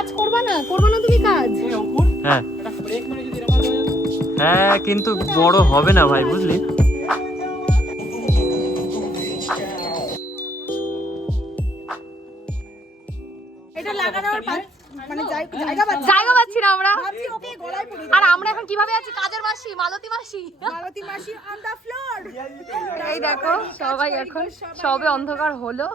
কাজ করবা না? করবা না তুমি কাজ? হ্যাঁ। হ্যাঁ। কিন্তু বড় হবে না ভাই বুঝলি? এটা লাগানোর মানে জায়গা জায়গা পাচ্ছি না আমরা। ভাবছি ওকে গলায় পড়ি আর আমরা এখন কীভাবে আছি? কাজের মাসি মালতী মাসি। মালতী মাসি অন দ্য ফ্লোর এই দেখো সবাই এখন সবে অন্ধকার হলো।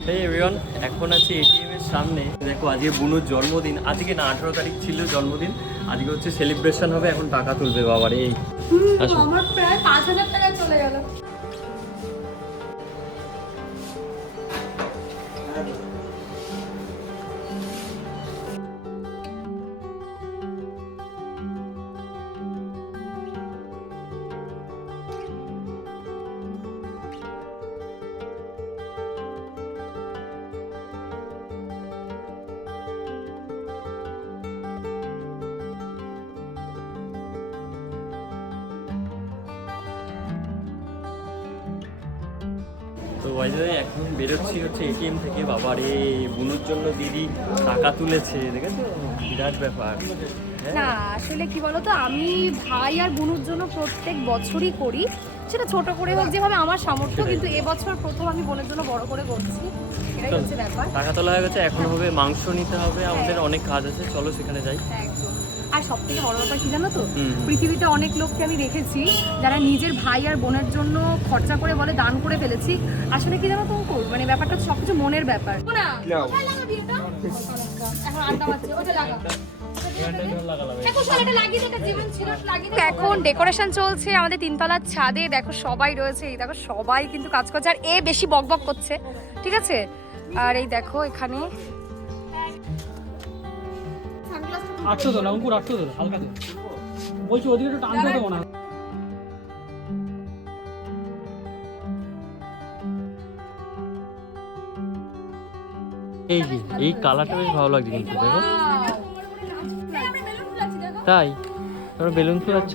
এই এভরিওয়ান এখন আছি এটিএম এর সামনে। দেখো আজকে বুনুর জন্মদিন। আজকে না আঠারো তারিখ ছিল জন্মদিন। আজকে হচ্ছে সেলিব্রেশন হবে এখন টাকা তুলবে বাবার। এই আমার প্রায় পাঁচ হাজার টাকা চলে গেল। তো ওয়াইজে এখন বেরোচ্ছি হচ্ছে এটিএম থেকে। বাবারে বুনুর জন্য দিদি টাকা তুলেছে দেখেছ? বিরাট ব্যাপার। হ্যাঁ। না আসলে কি বলতো আমি ভাই আর বোনুর জন্য প্রত্যেক বছরই করি। সেটা ছোট করে হোক যেভাবে আমার সামর্থ্য কিন্তু এবছর প্রথম আমি বোনের জন্য বড় করে করছি। এটাই হচ্ছে ব্যাপার। টাকা তোলা হয়ে গেছে এখন হবে মাংস নিতে হবে। আমাদের অনেক কাজ আছে চলো সেখানে যাই। একদম আর সব থেকে বড় ব্যাপার কি জানো তো? পৃথিবীতে অনেক লোককে আমি দেখেছি যারা নিজের ভাই আর বোনের জন্য খরচা করে বলে দান করে ফেলেছি। আসলে কি জানো তো অঙ্কুর? মানে ব্যাপারটা সবকিছু মনের ব্যাপার। না, কোথায় লাগাবি এটা? এখন আড্ডা মারছে, ওটা লাগা। দেখো, শালা, এটা লাগিয়ে দে, এটা জীবন ছিল, এটা লাগিয়ে দে। এখন ডেকোরেশন চলছে আমাদের তিনতলার ছাদে দেখো সবাই রয়েছে এই দেখো সবাই কিন্তু কাজ করছে আর এ বেশি বকবক করছে ঠিক আছে? আর এই দেখো এখানে আটশো তো না অঙ্কুর আটশো তো হালকা বলছি ওদিকে একটু মনে হয় এই যে এই কালারটা বেশ ভালো লাগছে কিন্তু দেখো। তাই তোমরা বেলুন ফুলাচ্ছ?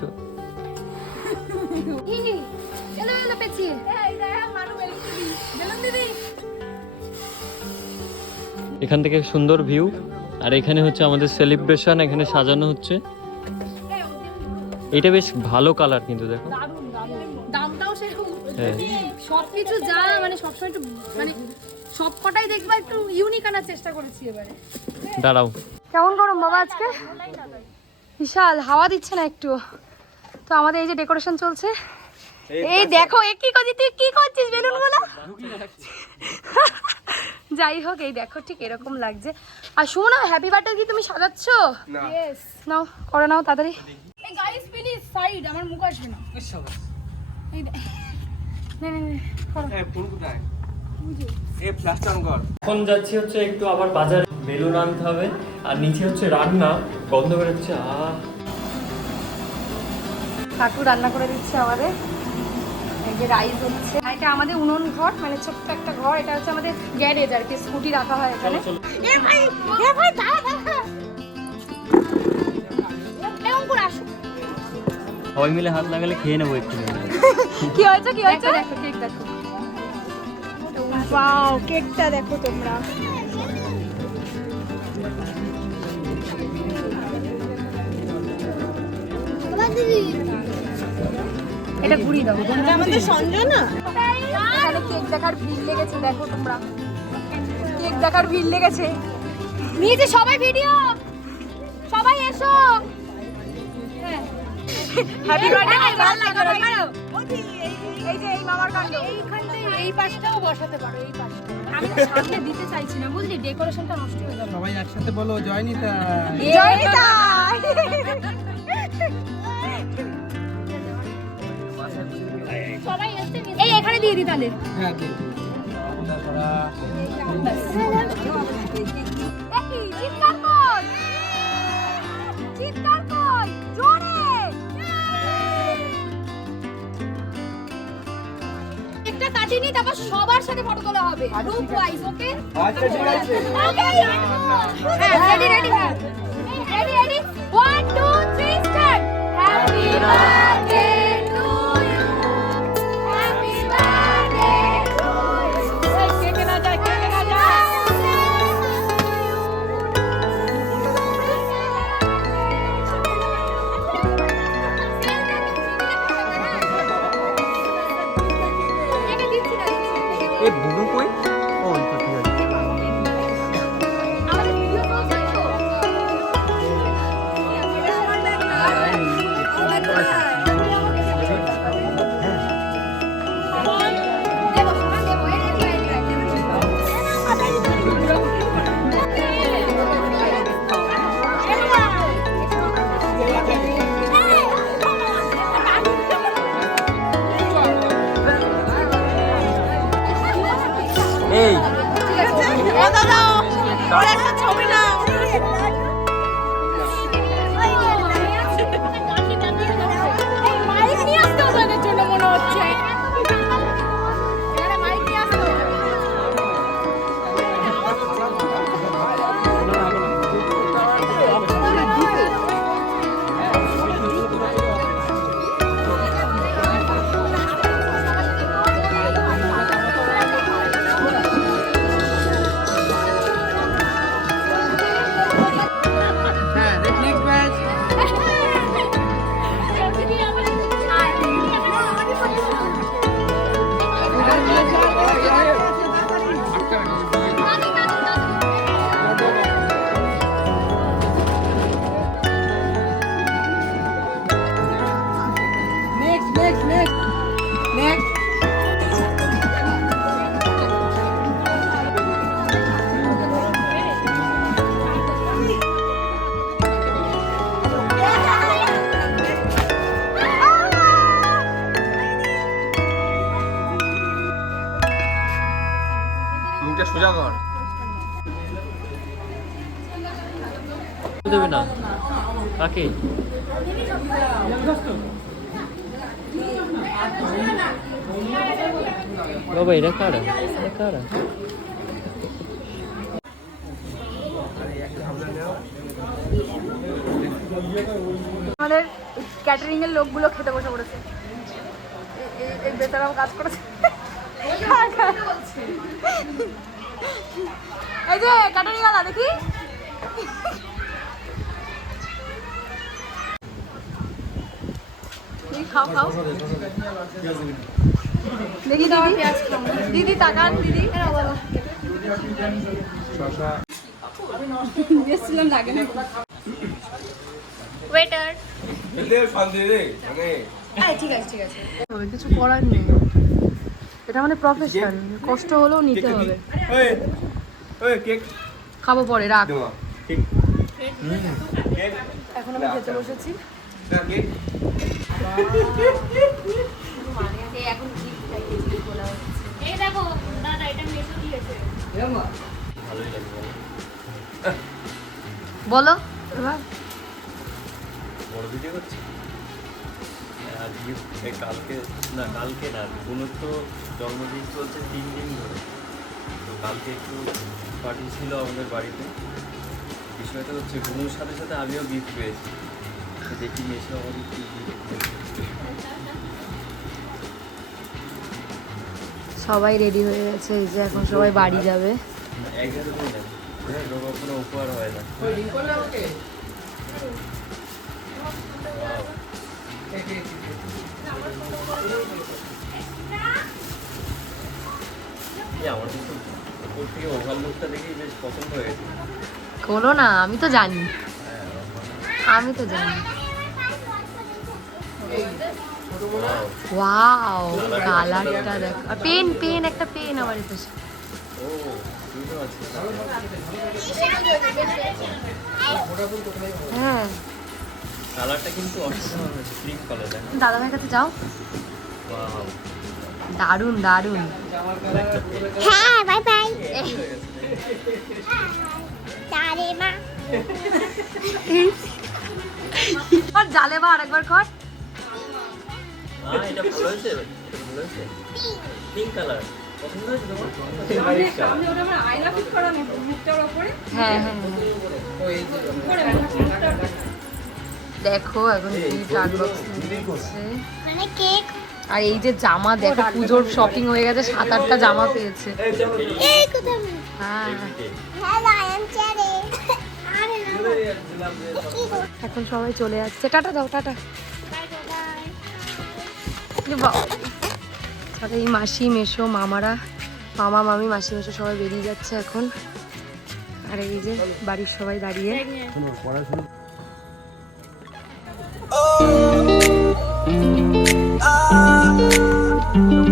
এখান থেকে সুন্দর ভিউ। আর এখানে হচ্ছে আমাদের সেলিব্রেশন এখানে সাজানো হচ্ছে। এটা বেশ ভালো কালার কিন্তু দেখো। দামটাও সেরকম। হ্যাঁ। সবকিছু যা মানে সবসময় একটু মানে সব কটাই দেখবা একটু ইউনিক আনার চেষ্টা করেছি এবারে। দাঁড়াও। কেমন গরম বাবা আজকে? বিশাল হাওয়া দিচ্ছে না একটু তো আমাদের এই যে ডেকোরেশন চলছে এই দেখো এ কি করছিস তুই কি করছিস বেলুনগুলো যাই হোক এই দেখো ঠিক এরকম লাগছে। আর শোনো হ্যাপি বার্থডে কি তুমি সাজাচ্ছ? নাও করে নাও তাড়াতাড়ি। এই গাইস প্লিজ সাইড আমার মুখ আসবে না। এই নে, নে, নে, করো। এখন যাচ্ছি হচ্ছে একটু আবার বাজার। বেলুন আনতে হবে। আর নিচে হচ্ছে রান্না। গন্ধ বেরোচ্ছে আহ। কাকু রান্না করে দিচ্ছে আমাদের। এই যে রাইস হচ্ছে। এটা আমাদের উনুন ঘর মানে ছোট্ট একটা ঘর। এটা হচ্ছে আমাদের গ্যারেজ আর কি স্কুটি রাখা হয় এখানে। এ ভাই এ ভাই দাঁড়া দাঁড়া। এ অঙ্কুর আসো। সবাই মিলে হাত লাগালে খেয়ে নেব একটু। কি হয়েছে কি হয়েছে? দেখো কেক দেখো। ওয়াও কেকটা দেখো তোমরা। এটা ঘুরিয়ে দাও। এটা আমাদের সঞ্জনা। এখানে কেক দেখার ভিড় লেগেছে দেখো তোমরা। কেক দেখার ভিড় লেগেছে। নিয়েছে সবাই ভিডিও। সবাই এসো। হ্যাঁ। হ্যাপি বার্থডে ভালো লাগল, ভালো লাগল। এই যে এই মামার কাণ্ড এই পাশটাও বসাতে পারো এই পাশটা। আমি সামনে দিতে চাইছি না বুঝলি? ডেকোরেশনটা নষ্ট হয়ে যাবে। সবাই একসাথে বলো জয় নিতা এই এখানে দিয়ে দি তাহলে। হ্যাঁ দে। একই চিৎকার কর। চিৎকার কর জোরে। একটা কাটিয়ে নি তারপর সবার সাথে ফটো তোলা হবে। গ্রুপ ওয়াইজ ওকে আচ্ছা ঠিক আছে। ওকে হ্যাঁ রেডি রেডি হ্যাঁ। এ দেবে না? কাকে? বাবা এটা কারা? এটা কারা? আমাদের ক্যাটারিং এর লোকগুলো খেতে বসে পড়েছে। এই- এই কাজ করেছে। এই যে ক্যাটারিং আলা দেখি? খাও খাও। দেখি দিদি দিদি তাকান দিদি। এসেছিলাম লাগে না ওয়েটার মানে কিছু করার নেই। এটা মানে প্রফেশন কষ্ট হলেও নিতে হবে। খাব পরে রাখ। এখন আমি খেতে বসেছি। না কেক। এই দেখো বলো। বড় ভিডিও করছি কালকে, না কালকে না বুনুর তো জন্মদিন চলছে, তিন দিন ধরে। তো কালকে একটু পার্টি ছিল আমাদের বাড়িতে। বিষয়টা হচ্ছে বুনুর সাথে সাথে আমিও গিফট পেয়েছি। সবাই রেডি হয়ে গেছে, এই যে এখন সবাই বাড়ি যাবে একদমই না এগুলো কখনো উপহার না Wow. এই আমার কিন্তু উপর থেকে ওভারলুকটা দেখেই বেশ পছন্দ গেছে খোলো না, আমি তো জানি আমি তো জানি ওয়াও কালারটা দেখো। পেন পেন একটা পেন আমার আছে হ্যাঁ। কালারটা কিন্তু অসাধারণ হয়েছে ক্রিম কালার দেখ দাদা ভাইয়ের কাছে যাও। ওয়াও দারুণ দারুণ। হ্যাঁ বাই বাই তারে মা। আর জালে বা আরেকবার কর। আ এটা ভালো হয়েছে ভালো হয়েছে পিঙ্ক কালার পছন্দ হয়েছে তোমার হ্যাঁ হ্যাঁ দেখো এখন মানে কেক আর এই যে জামা দেখো পুজোর শপিং হয়ে গেছে সাত আটটা জামা পেয়েছে হ্যাঁ হ্যাঁ এখন সবাই চলে যাচ্ছে টাটা দাও টাটা তাহলে এই মাসি মেশো মামারা, মামা, মামি, মাসি মেশো সবাই বেরিয়ে যাচ্ছে এখন। আর এই যে বাড়ির সবাই দাঁড়িয়ে। oh, oh, oh,